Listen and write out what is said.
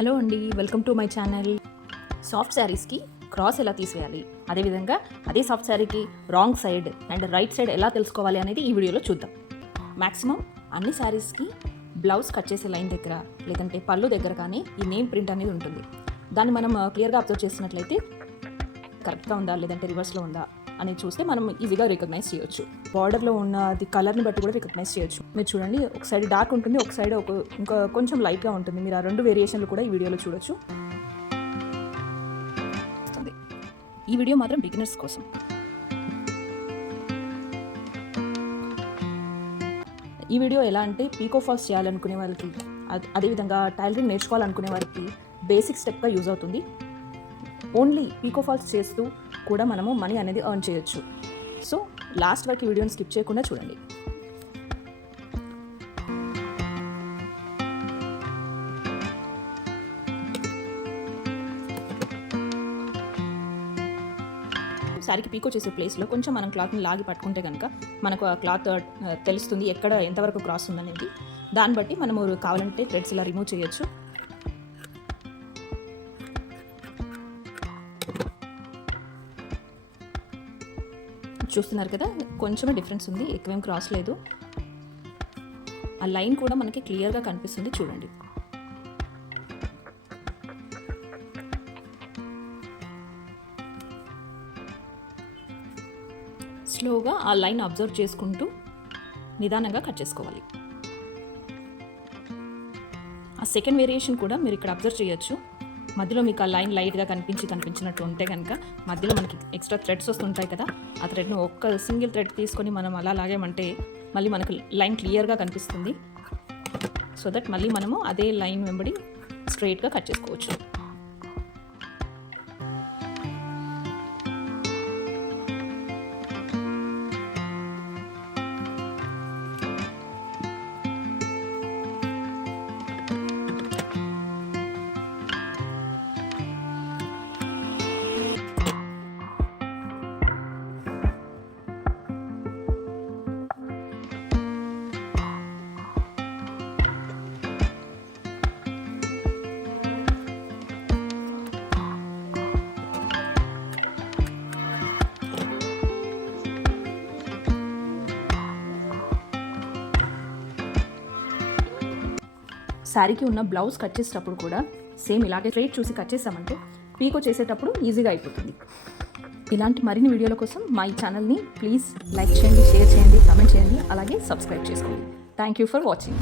Hello అండి, welcome to my channel. Soft శారీస్కి cross ఎలా తీసేయాలి, అదేవిధంగా అదే సాఫ్ట్ శారీకి wrong side and right side ఎలా తెలుసుకోవాలి అనేది ఈ వీడియోలో చూద్దాం. మ్యాక్సిమం అన్ని శారీస్కి బ్లౌజ్ కట్ చేసే లైన్ దగ్గర లేదంటే పళ్ళు దగ్గర కానీ ఈ నేమ్ ప్రింట్ అనేది ఉంటుంది. దాన్ని మనం క్లియర్గా అబ్జర్వ్ చేసినట్లయితే కరెక్ట్గా ఉందా లేదంటే రివర్స్లో ఉందా అనేది చూస్తే మనం ఈజీగా రికగ్నైజ్ చేయొచ్చు. బార్డర్లో ఉన్న అది కలర్ని బట్టి కూడా రికగ్నైజ్ చేయొచ్చు. మీరు చూడండి, ఒక సైడ్ డార్క్ ఉంటుంది, ఒక సైడ్ ఇంకా కొంచెం లైట్గా ఉంటుంది. మీరు ఆ రెండు వేరియేషన్లు కూడా ఈ వీడియోలో చూడొచ్చు. ఈ వీడియో మాత్రం బిగినర్స్ కోసం. ఈ వీడియో ఎలా అంటే పీకో ఫాల్స్ చేయాలనుకునే వాళ్ళకి, అదేవిధంగా టైలరింగ్ నేర్చుకోవాలనుకునే వారికి బేసిక్ స్టెప్గా యూజ్ అవుతుంది. ఓన్లీ పీకో ఫాల్స్ చేస్తూ కూడా మనము మనీ అనేది ఎర్న్ చేయొచ్చు. సో లాస్ట్ వరకు ఈ వీడియోని స్కిప్ చేయకుండా చూడండి. శారీకి పీకో చేసే ప్లేస్లో కొంచెం మనం క్లాత్ని లాగి పట్టుకుంటే కనుక మనకు ఆ క్లాత్ తెలుస్తుంది ఎక్కడ ఎంతవరకు క్రాస్ ఉందనేది. దాన్ని బట్టి మనము కావాలంటే థ్రెడ్స్ ఇలా రిమూవ్ చేయొచ్చు. చూస్తున్నారు కదా, కొంచెమే డిఫరెన్స్ ఉంది, ఎక్కువేం క్రాస్ లేదు. ఆ లైన్ కూడా మనకి క్లియర్గా కనిపిస్తుంది, చూడండి. స్లోగా ఆ లైన్ అబ్జర్వ్ చేసుకుంటూ నిదానంగా కట్ చేసుకోవాలి. ఆ సెకండ్ వేరియేషన్ కూడా మీరు ఇక్కడ అబ్జర్వ్ చేయొచ్చు. మధ్యలో మీకు ఆ లైన్ లైట్గా కనిపించినట్టు ఉంటే కనుక మధ్యలో మనకి ఎక్స్ట్రా థ్రెడ్స్ వస్తుంటాయి కదా, ఆ థ్రెడ్ను ఒక్క సింగిల్ థ్రెడ్ తీసుకొని మనం అలా లాగామంటే మళ్ళీ మనకు లైన్ క్లియర్గా కనిపిస్తుంది. సో దట్ మళ్ళీ మనము అదే లైన్ వెంబడి స్ట్రైట్గా కట్ చేసుకోవచ్చు. శారీకి ఉన్న బ్లౌజ్ కట్ చేసేటప్పుడు కూడా సేమ్ ఇలాగే స్ట్రైట్ చూసి కట్ చేసామంటే పీకో చేసేటప్పుడు ఈజీగా అయిపోతుంది. ఇలాంటి మరిన్ని వీడియోల కోసం మా ఈ ఛానల్ని ప్లీజ్ లైక్ చేయండి, షేర్ చేయండి, కామెంట్ చేయండి, అలాగే సబ్స్క్రైబ్ చేసుకోండి. Thank you for watching.